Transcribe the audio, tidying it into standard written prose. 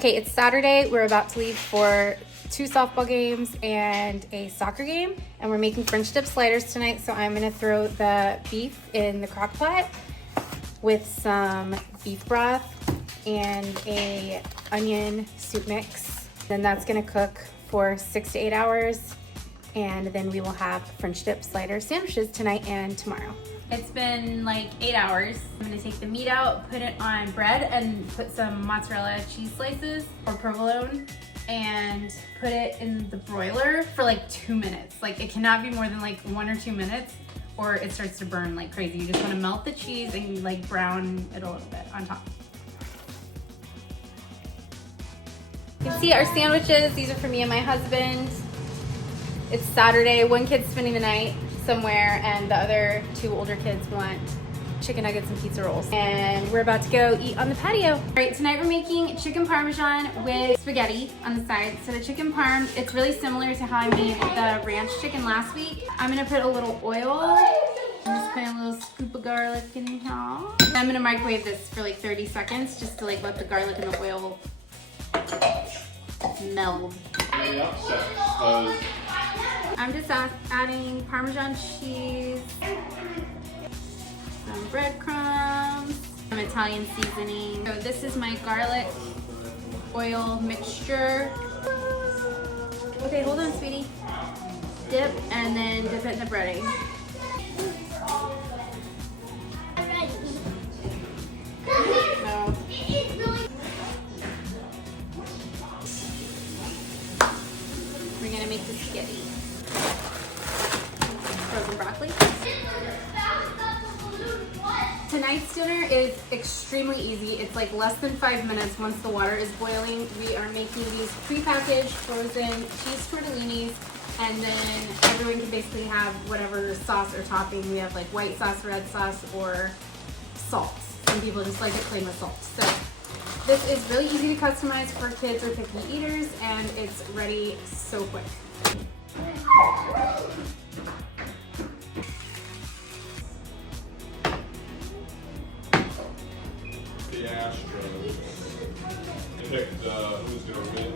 Okay, it's Saturday. We're about to leave for 2 softball games and a soccer game, and we're making French dip sliders tonight. So I'm gonna throw the beef in the crock pot with some beef broth and a onion soup mix. Then that's gonna cook for 6 to 8 hours, and then we will have French dip slider sandwiches tonight and tomorrow. It's been like 8 hours. I'm gonna take the meat out, put it on bread, and put some mozzarella cheese slices or provolone, and put it in the broiler for like 2 minutes. Like, it cannot be more than like 1 or 2 minutes, or it starts to burn like crazy. You just wanna melt the cheese and like brown it a little bit on top. You can see our sandwiches. These are for me and my husband. It's Saturday. One kid's spending the night somewhere, and the other 2 older kids want chicken nuggets and pizza rolls. And we're about to go eat on the patio. All right, tonight we're making chicken parmesan with spaghetti on the side. So the chicken parm, it's really similar to how I made the ranch chicken last week. I'm gonna put a little oil. I'm just putting a little scoop of garlic in here. I'm gonna microwave this for like 30 seconds just to like let the garlic and the oil meld. I'm just adding Parmesan cheese, some breadcrumbs, some Italian seasoning. So this is my garlic oil mixture. Okay, hold on, sweetie. Dip, and then dip it in the breading. No. We're gonna make the spaghetti. Frozen broccoli. Tonight's dinner is extremely easy. It's like less than 5 minutes once the water is boiling. We are making these prepackaged frozen cheese tortellinis, and then everyone can basically have whatever sauce or topping. We have like white sauce, red sauce, or salt. Some people just like it plain with salt. So this is really easy to customize for kids or picky eaters, and it's ready so quick. The Astros picked who's going to win.